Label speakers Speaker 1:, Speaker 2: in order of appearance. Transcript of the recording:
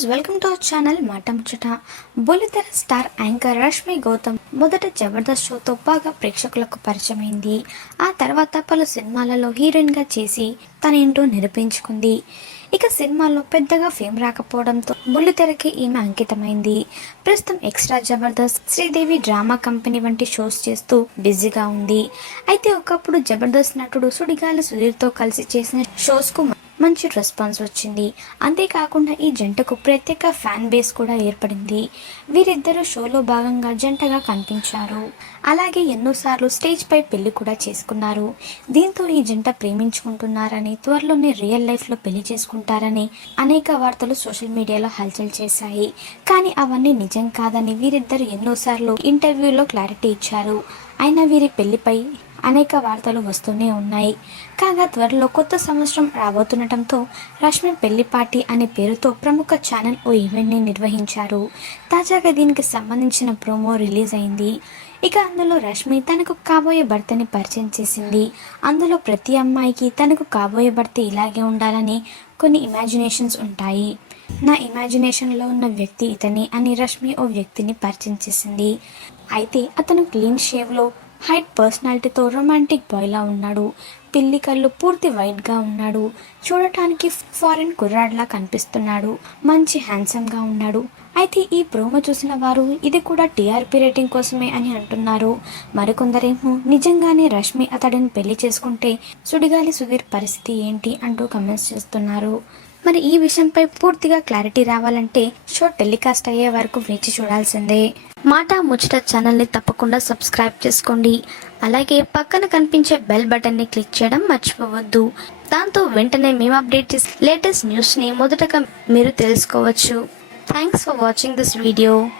Speaker 1: Friends welcome to our channel మాట ముచ్చట. బుల్లితెర స్టార్ యాంకర్ రష్మి గౌతమ్ మొదట జబర్దస్త్ షోతో బాగా ప్రేక్షకులకు పరిచయమైంది. ఆ తర్వాత పలు సినిమాలలో హీరోయిన్గా చేసి తన ఏంటో నిరూపించుకుంది. ఇక సినిమాల్లో పెద్దగా ఫేమ్ రాకపోవడంతో బుల్లితెరకి ఈమె అంకితమైంది. ప్రస్తుతం extra Jabardasth Sridevi drama company వంటి షోస్ చేస్తూ బిజీగా ఉంది. అయితే ఒకప్పుడు జబర్దస్త్ నటుడు సుడిగాలి సుధీర్తో కలిసి చేసిన షోస్కు మంచి రెస్పాన్స్ వచ్చింది. అంతేకాకుండా ఈ జంటకు ప్రత్యేక ఫ్యాన్ బేస్ కూడా ఏర్పడింది. వీరిద్దరూ షోలో భాగంగా జంటగా కనిపించారు. అలాగే ఎన్నోసార్లు స్టేజ్పై పెళ్ళి కూడా చేసుకున్నారు. దీంతో ఈ జంట ప్రేమించుకుంటున్నారని త్వరలోనే రియల్ లైఫ్లో పెళ్ళి చేసుకుంటారని అనేక వార్తలు సోషల్ మీడియాలో హల్చల్ చేశాయి. కానీ అవన్నీ నిజం కాదని వీరిద్దరు ఎన్నోసార్లు ఇంటర్వ్యూలో క్లారిటీ ఇచ్చారు. అయినా వీరి పెళ్ళిపై అనేక వార్తలు వస్తూనే ఉన్నాయి. కాగా త్వరలో కొత్త సంవత్సరం రాబోతుండటంతో రష్మి పెళ్ళి పార్టీ అనే పేరుతో ప్రముఖ ఛానల్ ఓ ఈవెంట్ని నిర్వహించారు. తాజాగా దీనికి సంబంధించిన ప్రోమో రిలీజ్ అయింది. ఇక అందులో రష్మి తనకు కాబోయే భర్తని పరిచయం చేసింది. అందులో ప్రతి అమ్మాయికి తనకు కాబోయే భర్త ఇలాగే ఉండాలని కొన్ని ఇమాజినేషన్స్ ఉంటాయి. నా ఇమాజినేషన్లో ఉన్న వ్యక్తి ఇతని అని రష్మి ఓ వ్యక్తిని పరిచయం చేసింది. అయితే అతను క్లీన్ షేవ్లో హైట్ పర్సనాలిటీతో రొమాంటిక్ బాయ్లా ఉన్నాడు. పిల్లి కళ్ళు పూర్తి వైట్గా ఉన్నాడు. చూడటానికి ఫారెన్ కుర్రాడ్లా కనిపిస్తున్నాడు. మంచి హ్యాండ్సమ్గా ఉన్నాడు. అయితే ఈ ప్రోమో చూసిన వారు ఇది కూడా టీఆర్పీ రేటింగ్ కోసమే అని అంటున్నారు. మరికొందరేమో నిజంగానే రష్మి అతడిని పెళ్ళి చేసుకుంటే సుడిగాలి సుధీర్ పరిస్థితి ఏంటి అంటూ కమెంట్స్ చేస్తున్నారు. మరి ఈ విషయంపై పూర్తిగా క్లారిటీ రావాలంటే షో టెలికాస్ట్ అయ్యే వరకు వేచి చూడాల్సిందే. మాట ముచ్చట ఛానల్ని తప్పకుండా సబ్స్క్రైబ్ చేసుకోండి. అలాగే పక్కన కనిపించే బెల్ బటన్ని క్లిక్ చేయడం మర్చిపోవద్దు. దాంతో వెంటనే మేము అప్డేట్ చేసే లేటెస్ట్ న్యూస్ని మొదటగా మీరు తెలుసుకోవచ్చు. Thanks for watching this video